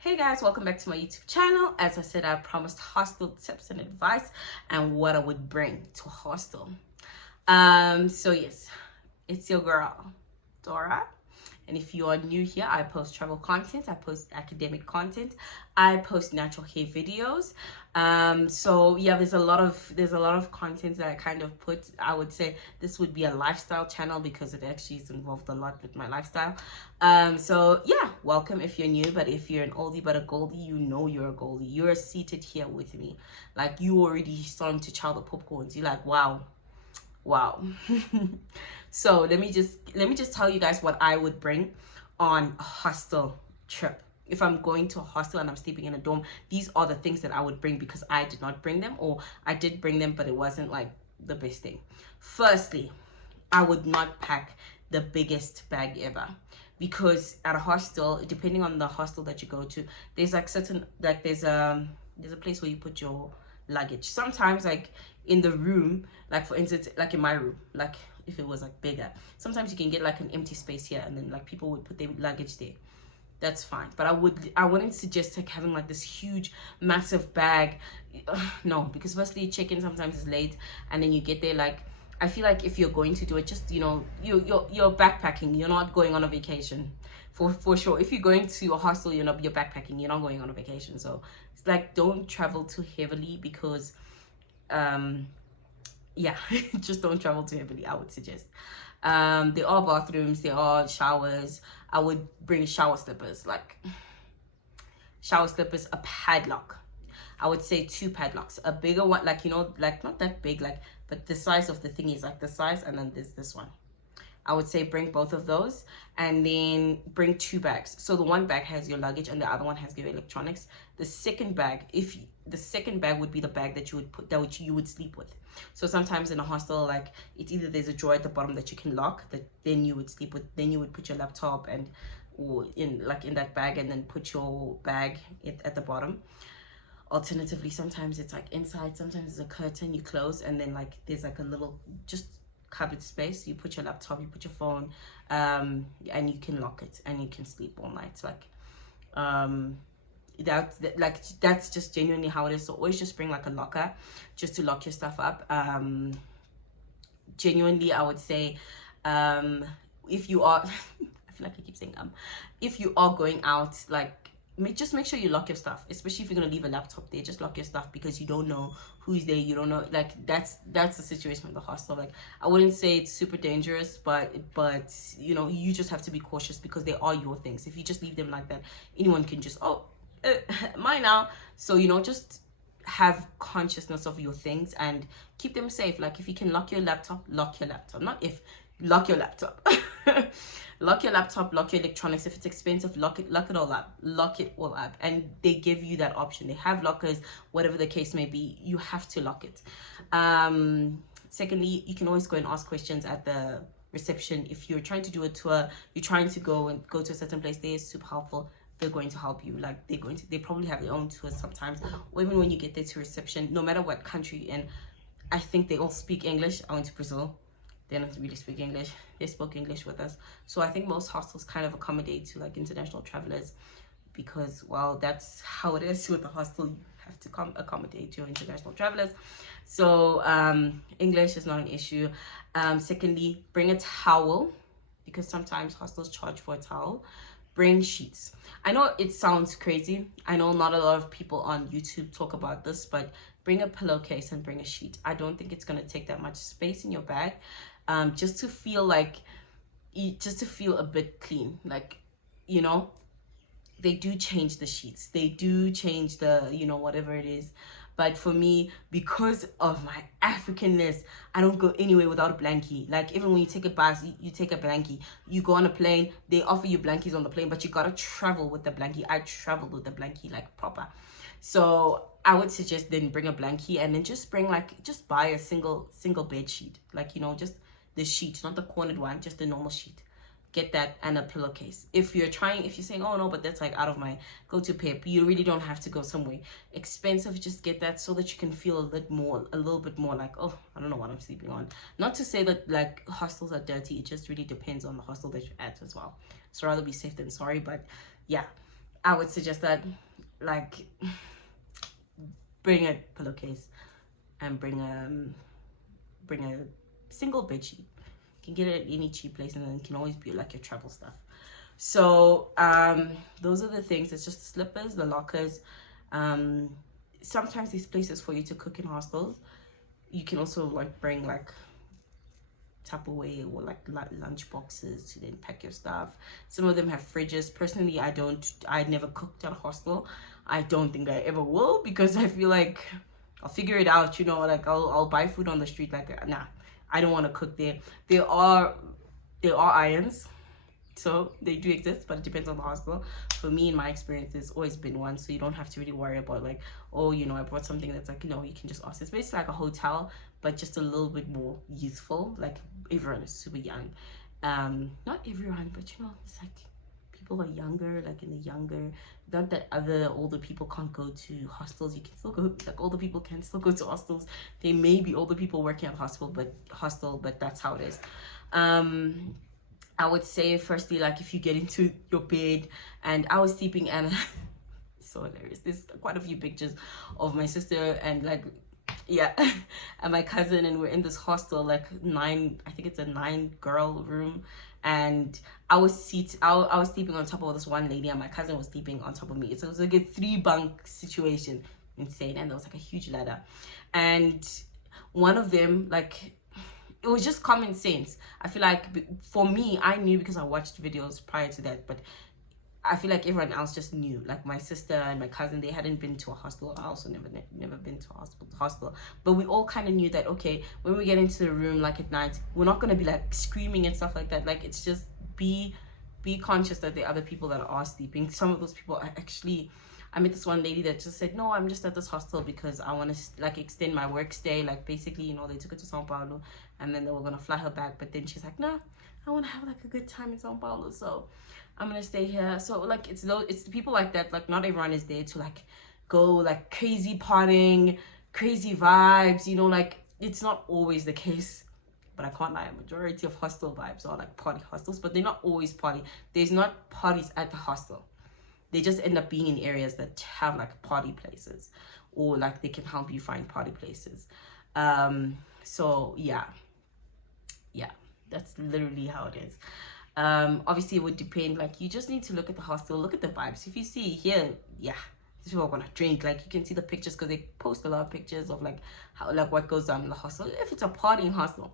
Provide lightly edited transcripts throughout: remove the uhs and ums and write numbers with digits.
Hey guys, welcome back to my YouTube channel. As I said, I promised hostel tips and advice and what I would bring to a hostel. So yes, it's your girl, Dora. And if you are new here, I post travel content, I post academic content, I post natural hair videos. So yeah, there's a lot of content that I kind of put. I would say this would be a lifestyle channel because it actually is involved a lot with my lifestyle. So yeah, welcome if you're new, but if you're an oldie but a goldie, you know you're a goldie. You're seated here with me. Like you already starting to chow the popcorns. You're like, wow. So let me just tell you guys what I would bring on a hostel trip. If I'm going to a hostel and I'm sleeping in a dorm, these are the things that I would bring because I did not bring them, or I did bring them but it wasn't like the best thing. Firstly, I would not pack the biggest bag ever, because at a hostel, depending on the hostel that you go to, there's like certain, like there's a place where you put your luggage. Sometimes like in the room, like for instance, like in my room, like if it was like bigger, sometimes you can get like an empty space here and then like people would put their luggage there. That's fine, but I wouldn't suggest like having like this huge massive bag. No, because firstly check-in sometimes is late, and then you get there like, I feel like if you're going to do it, just you're backpacking, you're not going on a vacation. For sure, if you're going to a hostel, you're backpacking, you're not going on a vacation. So it's like, don't travel too heavily because yeah, just don't travel too heavily, I would suggest. There are bathrooms, there are showers. I would bring shower slippers, a padlock. I would say 2 padlocks, a bigger one, like like not that big, like, but the size of the thing is like the size, and then there's this one. I would say bring both of those, and then bring 2 bags. So the one bag has your luggage and the other one has your electronics. The second bag, would be the bag that you would put, that which you would sleep with. So sometimes in a hostel, like it's either there's a drawer at the bottom that you can lock, that then you would sleep with, then you would put your laptop and or in that bag, and then put your bag at the bottom. Alternatively, sometimes it's like inside, sometimes it's a curtain you close, and then like there's like a little just cupboard space. You put your laptop, you put your phone, and you can lock it and you can sleep all night. Like that's just genuinely how it is. So always just bring like a locker just to lock your stuff up. Genuinely, I would say, if you are I feel like I keep saying if you are going out, like just make sure you lock your stuff, especially if you're gonna leave a laptop there. Just lock your stuff because you don't know who's there. You don't know, like that's the situation with the hostel. Like I wouldn't say it's super dangerous, but you just have to be cautious because they are your things. If you just leave them like that, anyone can just mine now. So just have consciousness of your things and keep them safe. Like if you can lock your laptop, lock your laptop. Not if, lock your laptop. Lock your laptop, lock your electronics. If it's expensive, lock it all up. And they give you that option. They have lockers, whatever the case may be, you have to lock it. Secondly, you can always go and ask questions at the reception. If you're trying to do a tour, you're trying to go to a certain place, they're super helpful. They're going to help you. Like they probably have their own tours sometimes, or even when you get there to reception, no matter what country. And I think they all speak English. I went to Brazil, they don't really speak English. They spoke English with us. So I think most hostels kind of accommodate to like international travelers, because, well, that's how it is with the hostel. You have to accommodate your international travelers. So English is not an issue. Secondly, bring a towel, because sometimes hostels charge for a towel. Bring sheets. I know it sounds crazy. I know not a lot of people on YouTube talk about this, but bring a pillowcase and bring a sheet. I don't think it's going to take that much space in your bag. Just to feel a bit clean. Like, they do change the sheets. They do change the, whatever it is. But for me, because of my Africanness, I don't go anywhere without a blankie. Like even when you take a bus, you take a blankie. You go on a plane, they offer you blankies on the plane, but you gotta travel with the blankie. I traveled with the blankie like proper. So I would suggest then bring a blankie, and then just buy a single bed sheet. Like, just the sheet, not the cornered one, just the normal sheet. Get that, and a pillowcase. If you're saying, oh no, but that's like out of my go-to pair, you really don't have to go somewhere expensive. Just get that so that you can feel a little bit more like, oh, I don't know what I'm sleeping on. Not to say that like hostels are dirty, it just really depends on the hostel that you're at as well. So rather be safe than sorry. But yeah, I would suggest that, like, bring a pillowcase and bring a single bed sheet. You can get it at any cheap place, and then it can always be like your travel stuff. So those are the things. It's just the slippers, the lockers. Sometimes these places for you to cook in hostels, you can also like bring like Tupperware or like lunch boxes to then pack your stuff. Some of them have fridges. Personally, I never cooked at a hostel. I don't think I ever will, because I feel like I'll figure it out, you know, like I'll buy food on the street. Like, nah, I don't want to cook there. There are irons, so they do exist, but it depends on the hostel. For me, in my experience, there's always been one, so you don't have to really worry about like, oh, you know, I brought something that's like, you know, you can just ask. It's basically like a hotel, but just a little bit more youthful. Like, everyone is super young. Not everyone, but you know, it's like people are younger, like in the younger, not that other older people can't go to hostels. You can still go, like older people can still go to hostels. There may be older people working at hostel, but that's how it is. I would say firstly, like, if you get into your bed, and I was sleeping, and so hilarious, there's quite a few pictures of my sister and like, yeah, and my cousin, and we're in this hostel, like I think it's a 9-girl room, and I was sleeping on top of this one lady, and my cousin was sleeping on top of me. So it was like a 3-bunk situation. Insane. And there was like a huge ladder, and one of them, like, it was just common sense. I feel like for me, I knew because I watched videos prior to that, but I feel like everyone else just knew. Like my sister and my cousin, they hadn't been to a hostel. I also never been to a hostel. But we all kind of knew that, okay, when we get into the room, like at night, we're not going to be like screaming and stuff like that. Like, it's just be conscious that there are other people that are sleeping. Some of those people are actually, I met this one lady that just said, no, I'm just at this hostel because I want to like extend my work stay. Like, basically, you know, they took her to Sao Paulo and then they were going to fly her back. But then she's like, no, I want to have like a good time in Sao Paulo, so I'm going to stay here. So like, it's the people like that. Like, not everyone is there to like go like crazy partying, crazy vibes, you know, like it's not always the case. But I can't lie, a majority of hostel vibes are like party hostels, but they're not always party. There's not parties at the hostel. They just end up being in areas that have like party places, or like they can help you find party places. So yeah, that's literally how it is. Obviously it would depend. Like, you just need to look at the hostel, look at the vibes. If you see here, yeah, these people are gonna drink. Like, you can see the pictures because they post a lot of pictures of like how, like, what goes on in the hostel. If it's a partying hostel,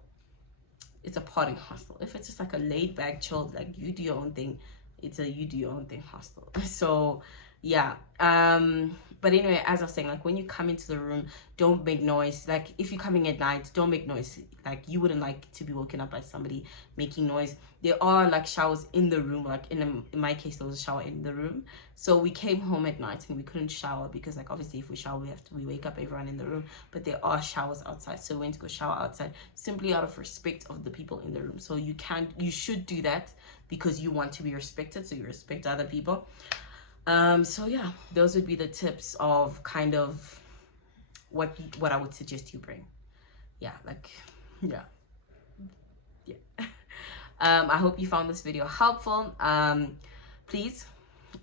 it's a partying hostel. If it's just like a laid back, chilled, like you do your own thing, it's a you do your own thing hostel. So yeah, but anyway, as I was saying, like, when you come into the room, don't make noise. Like, if you're coming at night, don't make noise. Like, you wouldn't like to be woken up by somebody making noise. There are like showers in the room. Like, in my case, there was a shower in the room. So we came home at night and we couldn't shower because, like, obviously if we shower, we wake up everyone in the room. But there are showers outside, so we went to go shower outside, simply out of respect of the people in the room. So you should do that because you want to be respected, so you respect other people. So yeah, those would be the tips of kind of what I would suggest you bring. Yeah, like, yeah. I hope you found this video helpful. Please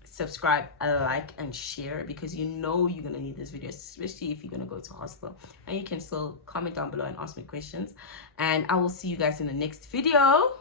subscribe, like, and share, because you know you're gonna need this video, especially if you're gonna go to hostel. And you can still comment down below and ask me questions, and I will see you guys in the next video.